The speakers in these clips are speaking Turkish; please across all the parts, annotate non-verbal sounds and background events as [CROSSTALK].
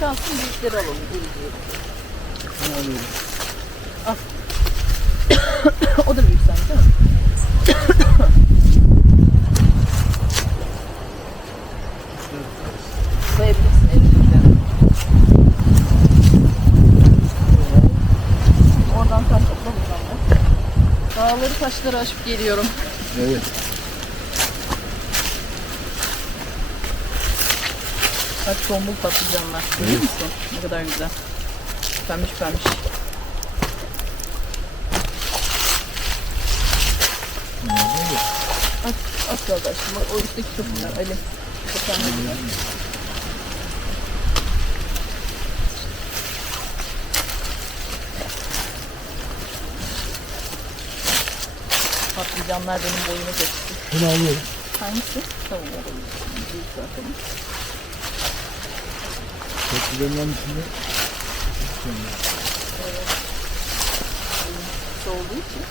kalsın büyükleri alalım. Ne alıyorum? [COUGHS] o da büyük sanki değil mi? Oradan da. Dağları taşları aşıp geliyorum. Evet. Bak tombul patlıcanlar. Görüyor musun? Ne kadar güzel. Pembiş pembiş. At, at kardeşim. O- O üstteki güzel. Ali. Pembe. Patlıcanlar benim boyuma geçti. Bunu alıyorum. Hangisi? Tamam. Büyük zaten. Patlıcanların içinde olduğu için.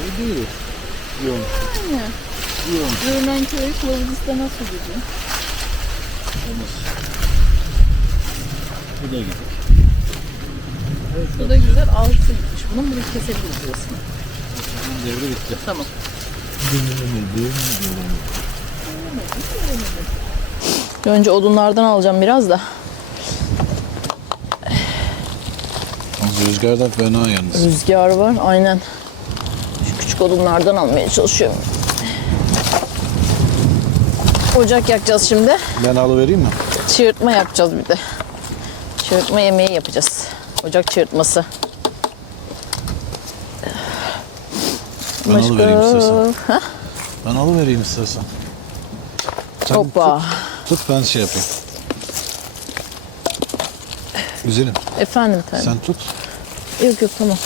iyi değil. Aynen. Yoğun. Görünen köy kılavuzda nasıl gidiyor? Bu da güzel. Bu da güzel altı gitmiş. Bunun bunu kesebiliriz burasını. Bunun devri bitti. Tamam. Önce odunlardan alacağım biraz da. Rüzgardan fena yalnız. Rüzgar var aynen. Şu küçük odunlardan almaya çalışıyorum. Ocak yakacağız şimdi. Ben alıvereyim mi? Çığırtma yapacağız bir de. Çığırtma yemeği yapacağız. Ocak çığırtması. Ben alıvereyim istersen. Hah, Ben alıvereyim istersen. Sen Hoppa. Tut, tut ben şey yapayım. Güzelim. Efendim tabii. Sen tut. Yok yok tamam.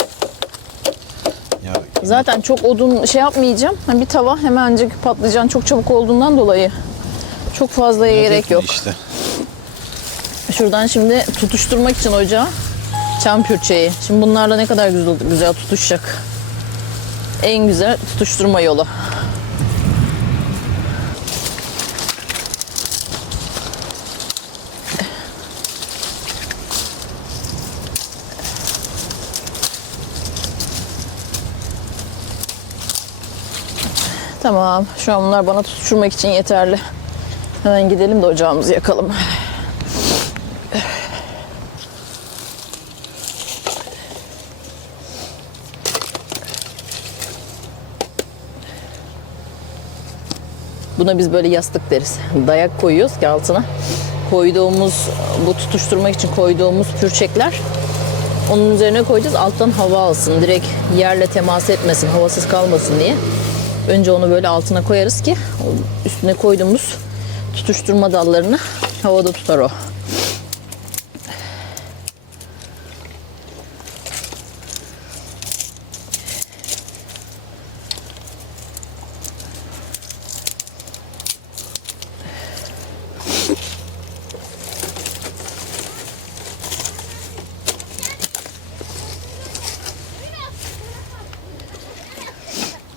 Ya Zaten çok odun şey yapmayacağım. Hani bir tava hemencik patlıcan çok çabuk olduğundan dolayı çok merak gerek yok. Işte. Şuradan şimdi tutuşturmak için ocağa çam pürçeği. Şimdi bunlarla ne kadar güzel, güzel tutuşacak. En güzel tutuşturma yolu. Tamam. Şu an bunlar bana tutuşturmak için yeterli. Hemen gidelim de ocağımızı yakalım. Buna biz böyle yastık deriz. Dayak koyuyoruz ki altına. Koyduğumuz, bu tutuşturmak için koyduğumuz pürçekler onun üzerine koyacağız. Alttan hava alsın. Direkt yerle temas etmesin, havasız kalmasın diye. Önce onu böyle altına koyarız ki üstüne koyduğumuz tutuşturma dallarını havada tutar o.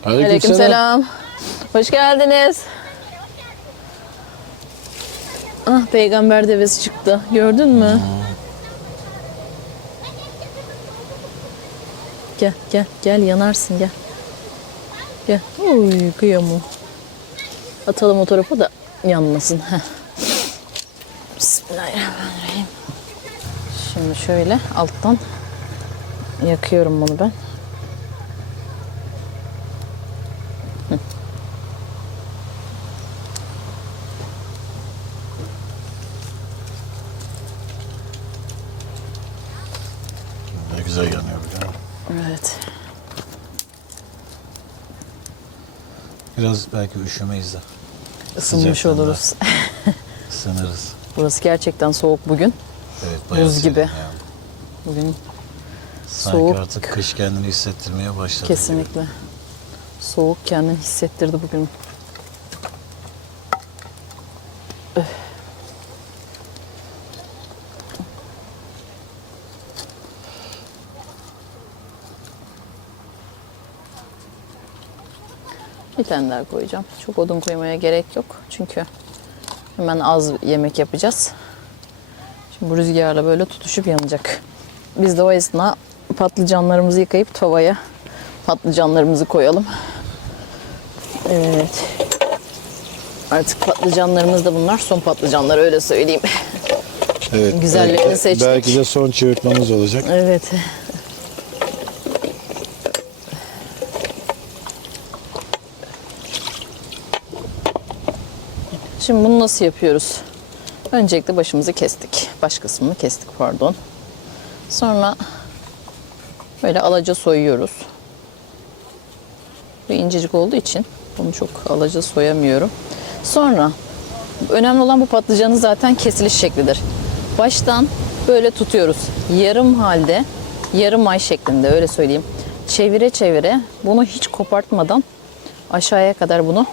Aleykümselam. Hoş geldiniz. Ah peygamber devesi çıktı. Gördün mü? Gel gel gel yanarsın gel. Gel. Uy kıyamam. Atalım o tarafa da yanmasın. Heh. Bismillahirrahmanirrahim. Şimdi şöyle alttan yakıyorum bunu ben. Güzel yanıyor biliyor musun? Evet. Biraz belki üşümeyiz de. Isınmış Sıcaktan oluruz. [LAUGHS] Isınırız. Burası gerçekten soğuk bugün. Evet Buz bayağı serin gibi. yani. Bugün Sanki Soğuk. artık kış kendini hissettirmeye başladı. kesinlikle. Soğuk kendini hissettirdi bugün. Bir tane daha koyacağım. Çok odun koymaya gerek yok. Çünkü Hemen az yemek yapacağız. Şimdi bu rüzgarla böyle tutuşup yanacak. Biz de o esna patlıcanlarımızı yıkayıp tavaya patlıcanlarımızı koyalım. Evet. Artık patlıcanlarımız da bunlar. Son patlıcanlar öyle söyleyeyim. Evet. Güzellerini belki, seçtik. Belki de son çığırtmamız olacak. Evet. Şimdi bunu nasıl yapıyoruz? Öncelikle başımızı kestik. Baş kısmını kestik pardon. Sonra böyle alaca soyuyoruz. Ve incecik olduğu için bunu çok alaca soyamıyorum. Sonra önemli olan bu patlıcanın zaten kesiliş şeklidir. Baştan böyle tutuyoruz. Yarım halde, yarım ay şeklinde öyle söyleyeyim. Çevire çevire bunu hiç kopartmadan aşağıya kadar bunu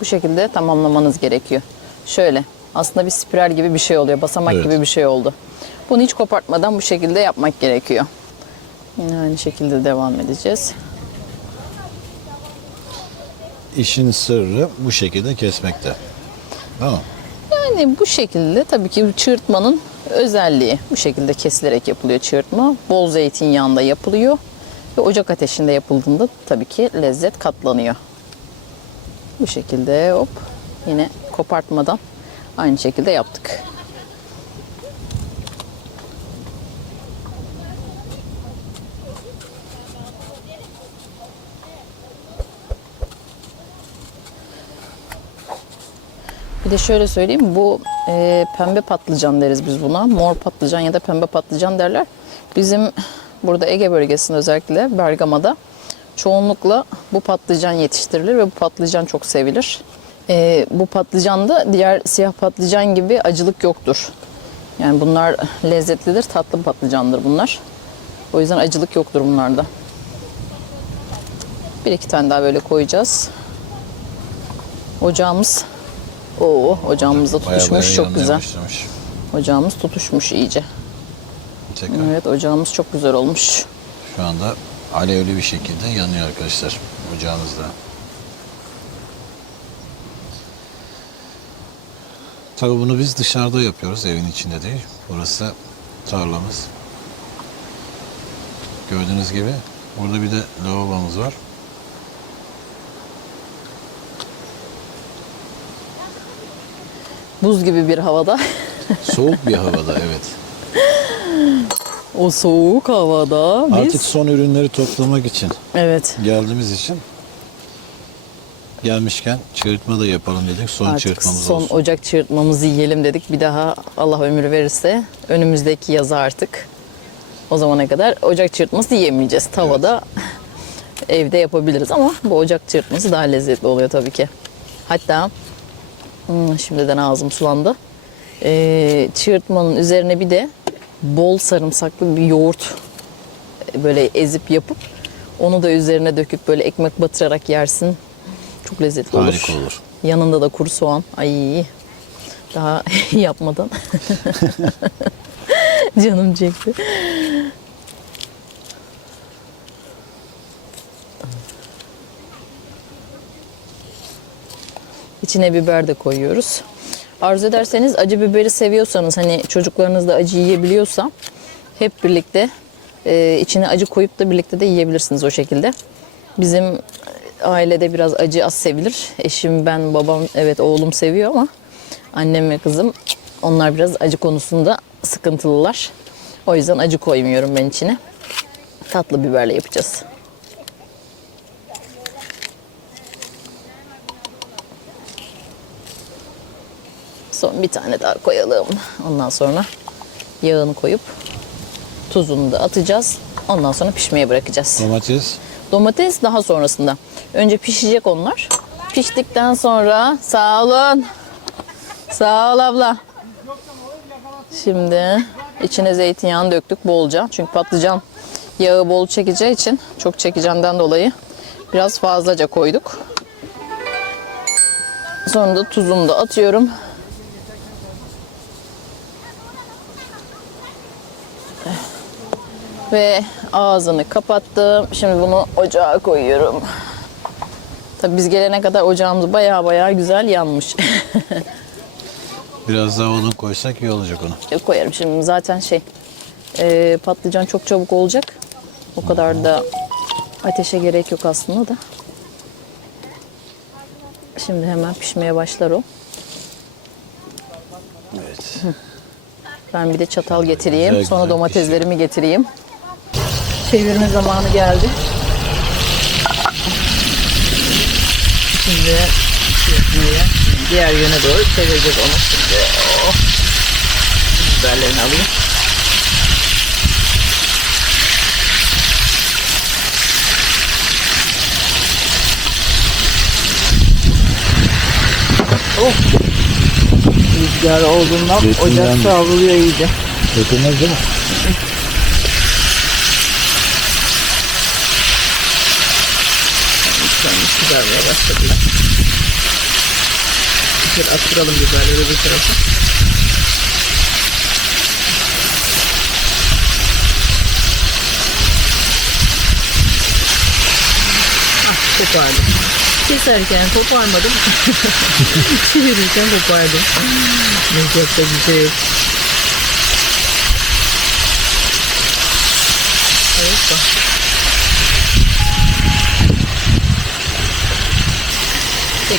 bu şekilde tamamlamanız gerekiyor. Şöyle aslında bir spiral gibi bir şey oluyor. Basamak Evet. gibi bir şey oldu. Bunu hiç kopartmadan bu şekilde yapmak gerekiyor. Yine aynı şekilde devam edeceğiz. İşin sırrı bu şekilde kesmekte. Tamam. Yani bu şekilde tabii ki çığırtmanın özelliği. Bu şekilde kesilerek yapılıyor çığırtma. Bol zeytinyağında yapılıyor. Ve ocak ateşinde yapıldığında tabii ki lezzet katlanıyor. Bu şekilde hop yine kopartmadan aynı şekilde yaptık. Bir de şöyle söyleyeyim bu e, pembe patlıcan deriz biz buna. Mor patlıcan ya da pembe patlıcan derler. Bizim burada Ege bölgesinde özellikle Bergama'da çoğunlukla bu patlıcan yetiştirilir ve bu patlıcan çok sevilir. E, bu patlıcanda diğer siyah patlıcan gibi acılık yoktur. Yani bunlar lezzetlidir, tatlı patlıcandır bunlar. O yüzden acılık yoktur bunlarda. Bir iki tane daha böyle koyacağız. Ocağımız Oo, ocağımız da tutuşmuş baya çok güzel. başlamış. Ocağımız tutuşmuş iyice. Tekrar Evet ocağımız çok güzel olmuş. şu anda alevli bir şekilde yanıyor arkadaşlar ocağımızda. Tabii bunu biz dışarıda yapıyoruz, evin içinde değil. Burası tarlamız. Gördüğünüz gibi burada bir de lavabomuz var. Buz gibi bir havada. Soğuk bir havada evet. [LAUGHS] o soğuk havada biz... Artık son ürünleri toplamak için Evet. geldiğimiz için gelmişken çığırtma da yapalım dedik. Son Artık çığırtmamız son olsun. ocak çığırtmamızı yiyelim dedik. Bir daha Allah ömür verirse önümüzdeki yaza artık o zamana kadar ocak çığırtması yiyemeyeceğiz. Tavada evde yapabiliriz ama bu ocak çığırtması daha lezzetli oluyor tabii ki. Hatta hmm, şimdiden ağzım sulandı. Ee, çığırtmanın üzerine bir de bol sarımsaklı bir yoğurt e, böyle ezip yapıp onu da üzerine döküp böyle ekmek batırarak yersin. Çok lezzetli olur. Harika olur. Yanında da kuru soğan. Ay daha [LAUGHS] yapmadan. [LAUGHS] Canım çekti. İçine biber de koyuyoruz. Arzu ederseniz acı biberi seviyorsanız hani çocuklarınız da acı yiyebiliyorsa hep birlikte e, içine acı koyup da birlikte de yiyebilirsiniz o şekilde. Bizim ailede biraz acı az sevilir. Eşim, ben, babam, evet oğlum seviyor ama annem ve kızım onlar biraz acı konusunda sıkıntılılar. O yüzden acı koymuyorum ben içine. Tatlı biberle yapacağız. Son bir tane daha koyalım. Ondan sonra yağını koyup tuzunu da atacağız. Ondan sonra pişmeye bırakacağız. Domates Domates daha sonrasında. Önce pişecek onlar. Piştikten sonra sağ olun. Sağ ol abla. Şimdi içine zeytinyağını döktük bolca. Çünkü patlıcan yağı bol çekeceği için çok çekeceğinden dolayı biraz fazlaca koyduk. Sonra da tuzunu da atıyorum. Ve ağzını kapattım. Şimdi bunu ocağa koyuyorum. Tabii biz gelene kadar ocağımız baya baya güzel yanmış. [LAUGHS] Biraz daha odun koysak iyi olacak ona. Yok, Koyarım şimdi zaten şey e, patlıcan çok çabuk olacak. O kadar da ateşe gerek yok aslında da. Şimdi hemen pişmeye başlar o. Evet. Ben bir de çatal getireyim. Güzel Sonra güzel domateslerimi getireyim. Çevirme zamanı geldi. Şimdi yapmaya diğer yöne doğru çevireceğiz onu şimdi. Oh. Biberlerini alayım. Oh. Rüzgar olduğundan ocak savruluyor iyice. Dökülmez değil mi? Kızarmaya başladılar. Şöyle attıralım biberleri bu tarafa. Ah, kopardım. Keserken koparmadım. [LAUGHS] Çevirirken kopardım. Ne çok da güzel. Evet bak.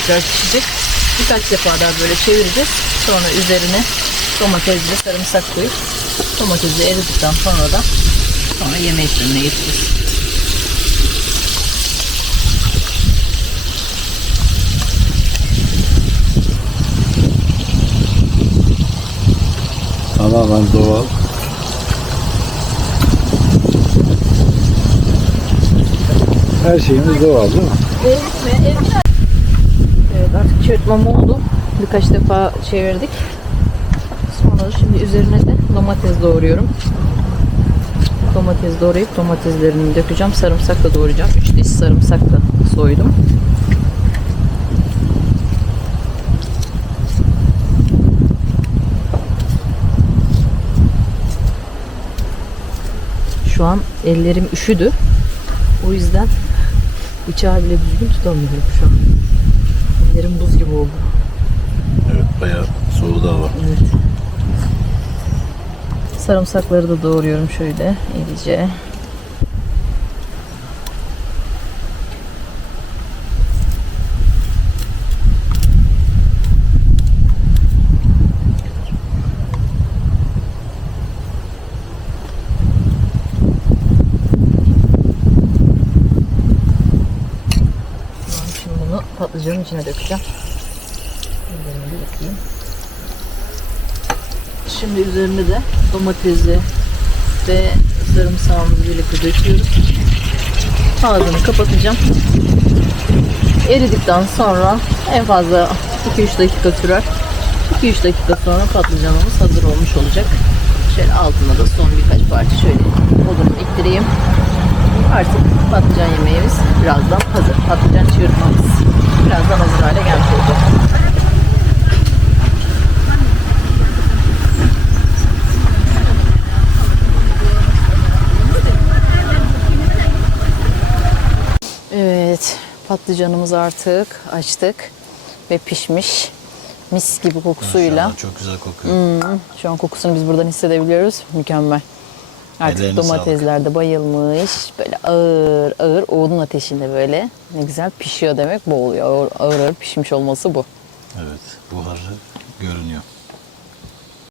Tekrar pişecek. Birkaç defa daha böyle çevireceğiz. Sonra üzerine domatesli sarımsak koyup domatesi eridikten sonra da sonra yeme işlemine geçeceğiz. Tamamen doğal. Her şeyimiz doğal değil mi? Evet artık çırpmam oldu. Birkaç defa çevirdik. Sonra şimdi üzerine de domates doğruyorum. Domates doğrayıp domateslerini dökeceğim. Sarımsak da doğrayacağım. 3 diş sarımsak da soydum. Şu an ellerim üşüdü. O yüzden bıçağı bile düzgün tutamıyorum şu an. Ellerim buz gibi oldu. Evet bayağı soğudu hava. Evet. Sarımsakları da doğruyorum şöyle iyice. Tamam, Şimdi bunu patlıcanın içine dökeceğim. Şimdi üzerine de domatesi ve sarımsağımızı birlikte döküyoruz. Ağzını kapatacağım. Eridikten sonra en fazla 2-3 dakika sürer. 2-3 dakika sonra patlıcanımız hazır olmuş olacak. Şöyle altına da son birkaç parça şöyle odunu iktireyim. Artık patlıcan yemeğimiz birazdan hazır. Patlıcan çığırtmamız birazdan hazır hale gelmiş olacak. Evet, patlıcanımız artık açtık ve pişmiş. Mis gibi kokusuyla. Maşallah, Çok güzel kokuyor. Hmm, şu an kokusunu biz buradan hissedebiliyoruz. Mükemmel. Artık Ellerine domatesler de bayılmış. Böyle ağır ağır odun ateşinde böyle. Ne güzel pişiyor demek bu oluyor. Ağır ağır, ağır pişmiş olması bu. Evet buharı görünüyor.